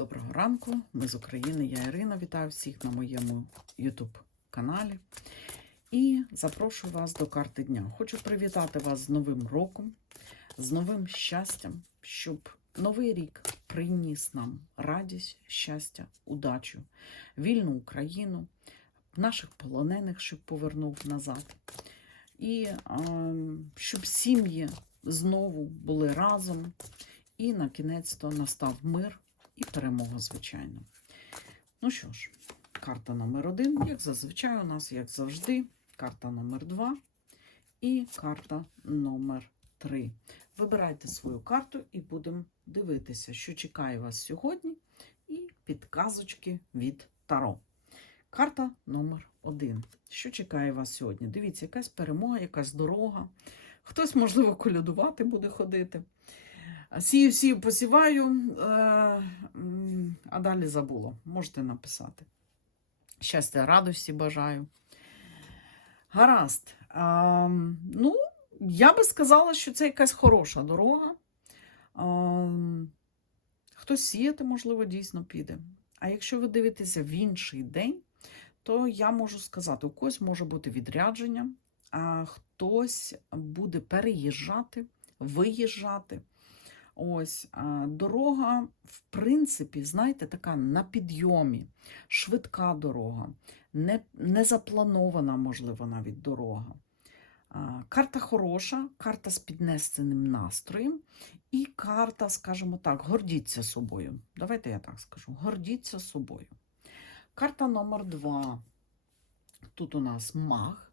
Доброго ранку, ми з України. Я Ірина. Вітаю всіх на моєму YouTube каналі. І запрошую вас до карти дня. Хочу привітати вас з Новим роком, з новим щастям, щоб новий рік приніс нам радість, щастя, удачу, вільну Україну, наших полонених, щоб повернув назад. І ем, щоб сім'ї знову були разом. І на кінець то настав мир і перемога, звичайно. Ну що ж, карта номер один, як зазвичай, у нас, як завжди, карта номер два і карта номер три. Вибирайте свою карту і будемо дивитися, що чекає вас сьогодні, і підказочки від Таро. Карта номер один. Що чекає вас сьогодні? Дивіться, якась перемога, якась дорога. Хтось, можливо, колядувати буде ходити. Сію, сію, посіваю, е, а далі забула. Можете написати. Щастя, радості бажаю. Гаразд. А, ну, я би сказала, що це якась хороша дорога. А, хтось сіяти, можливо, дійсно піде. А якщо ви дивитеся в інший день, то я можу сказати, у когось може бути відрядження, а хтось буде переїжджати, виїжджати. Ось дорога, в принципі, знаєте, така на підйомі, швидка дорога, не, не запланована, можливо, навіть дорога. Карта хороша, карта з піднесеним настроєм, і карта, скажімо так, гордіться собою. Давайте я так скажу: гордіться собою. Карта номер два. Тут у нас маг,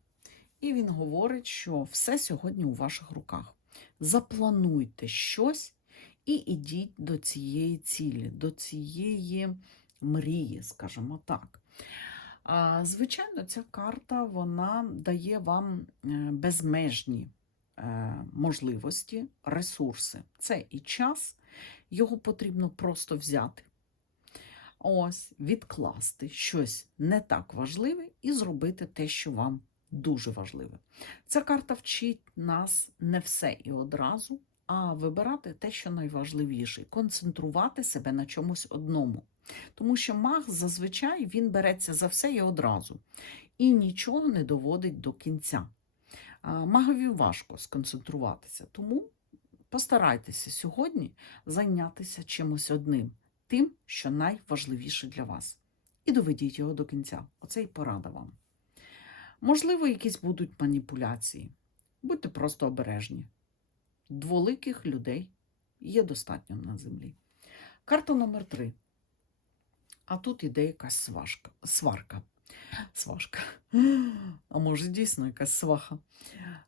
і він говорить, що все сьогодні у ваших руках. Заплануйте щось і ідіть до цієї цілі, до цієї мрії, скажімо так. Звичайно, ця карта вона дає вам е, безмежні е, можливості, ресурси. Це і час, його потрібно просто взяти. Ось, відкласти щось не так важливе і зробити те, що вам дуже важливе. Ця карта вчить нас не все і одразу, а вибирати те, що найважливіше, концентрувати себе на чомусь одному. Тому що маг зазвичай він береться за все і одразу і нічого не доводить до кінця. Магові важко сконцентруватися, тому постарайтеся сьогодні зайнятися чимось одним, тим, що найважливіше для вас. І доведіть його до кінця. Оце і порада вам. Можливо, якісь будуть маніпуляції. Будьте просто обережні. Дволиких людей є достатньо на землі. Карта номер три. А тут іде якась сважка, сварка. Сважка. А може, дійсно якась сваха.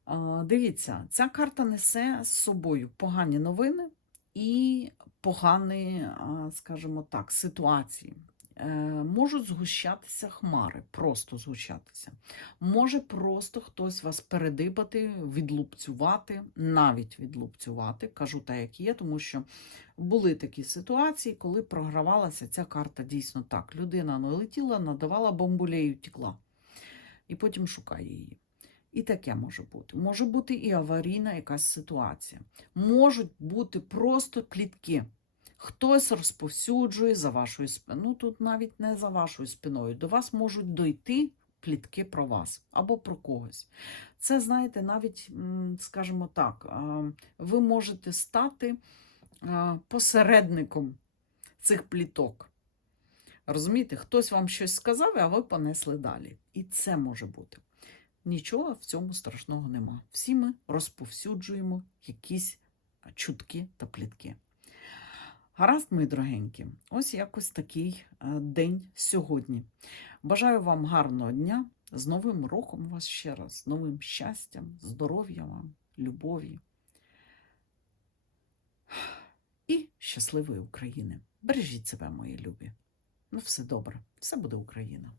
А, Дивіться, ця карта несе з собою погані новини і погані, скажімо так, ситуації. Е, Можуть згущатися хмари, просто згущатися. Може просто хтось вас передибати, відлупцювати, навіть відлупцювати, кажу так, як є, тому що були такі ситуації, коли програвалася ця карта дійсно так. Людина налетіла, надавала бомбулею, тікла. І потім шукає її. І таке може бути. Може бути і аварійна якась ситуація. Можуть бути просто плітки. Хтось розповсюджує за вашою спиною. Ну тут навіть не за вашою спиною. До вас можуть дойти плітки про вас або про когось. Це, знаєте, навіть, скажімо так, ви можете стати посередником цих пліток. Розумієте, хтось вам щось сказав, а ви понесли далі. І це може бути. Нічого в цьому страшного нема. Всі ми розповсюджуємо якісь чутки та плітки. Гаразд, мої дорогенькі, ось якось такий е, день сьогодні. Бажаю вам гарного дня, з Новим роком вас ще раз, з новим щастям, здоров'я вам, любові і щасливої України. Бережіть себе, мої любі. Ну, все добре, все буде Україна.